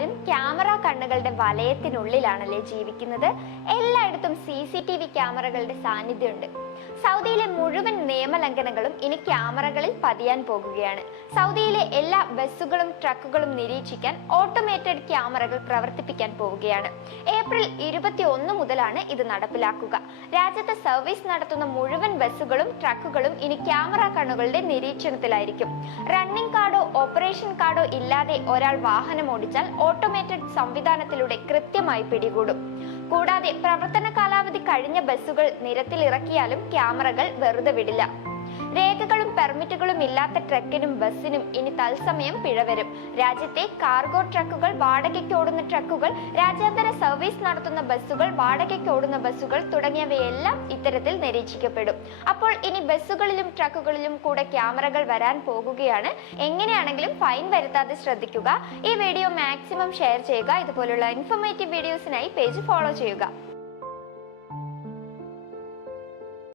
എല്ലാവരും ക്യാമറ കണ്ണുകളുടെ വലയത്തിനുള്ളിലാണല്ലേ ജീവിക്കുന്നത്? എല്ലായിടത്തും സി സി ടി വി ക്യാമറകളുടെ സാന്നിധ്യമുണ്ട്. സൗദിയിലെ മുഴുവൻ നിയമലംഘനങ്ങളും ഇനി ക്യാമറകളിൽ പതിയാൻ പോകുകയാണ്. സൗദിയിലെ എല്ലാ ബസ്സുകളും ട്രക്കുകളും നിരീക്ഷിക്കാൻ ഓട്ടോമേറ്റഡ് ക്യാമറകൾ പ്രവർത്തിപ്പിക്കാൻ പോവുകയാണ്. ഏപ്രിൽ ഇരുപത്തി ഒന്ന് മുതലാണ് ഇത് നടപ്പിലാക്കുക. രാജ്യത്ത് സർവീസ് നടത്തുന്ന മുഴുവൻ ബസ്സുകളും ട്രക്കുകളും ഇനി ക്യാമറ കണ്ണുകളുടെ നിരീക്ഷണത്തിലായിരിക്കും. റണ്ണിംഗ് കാർഡോ ഓപ്പറേഷൻ കാർഡോ ഇല്ലാതെ ഒരാൾ വാഹനം ഓടിച്ചാൽ ഓട്ടോമേറ്റഡ് സംവിധാനത്തിലൂടെ കൃത്യമായി പിടികൂടും. കൂടാതെ പ്രവർത്തന കാലാവധി കഴിഞ്ഞ ബസ്സുകൾ നിരത്തിലിറക്കിയാലും ക്യാമറകൾ വെറുതെ വിടില്ല. രേഖകളും പെർമിറ്റുകളും ഇല്ലാത്ത ട്രക്കിനും ബസ്സിനും ഇനി തത്സമയം പിഴ വരും. രാജ്യത്തെ കാർഗോ ട്രക്കുകൾ വാടകയ്ക്ക് ഓടുന്ന ട്രക്കുകൾ രാജ്യാന്തര സർവീസ് നടത്തുന്ന ബസ്സുകൾ വാടകയ്ക്ക് ഓടുന്ന ബസ്സുകൾ തുടങ്ങിയവയെല്ലാം ഇത്തരത്തിൽ നിരീക്ഷിക്കപ്പെടും. അപ്പോൾ ഇനി ബസ്സുകളിലും ട്രക്കുകളിലും കൂടെ ക്യാമറകൾ വരാൻ പോകുകയാണ്. എങ്ങനെയാണെങ്കിലും ഫൈൻ വരുത്താതെ ശ്രദ്ധിക്കുക. ഈ വീഡിയോ മാക്സിമം ഷെയർ ചെയ്യുക. ഇതുപോലുള്ള ഇൻഫോർമേറ്റീവ് വീഡിയോസിനായി പേജ് ഫോളോ ചെയ്യുക.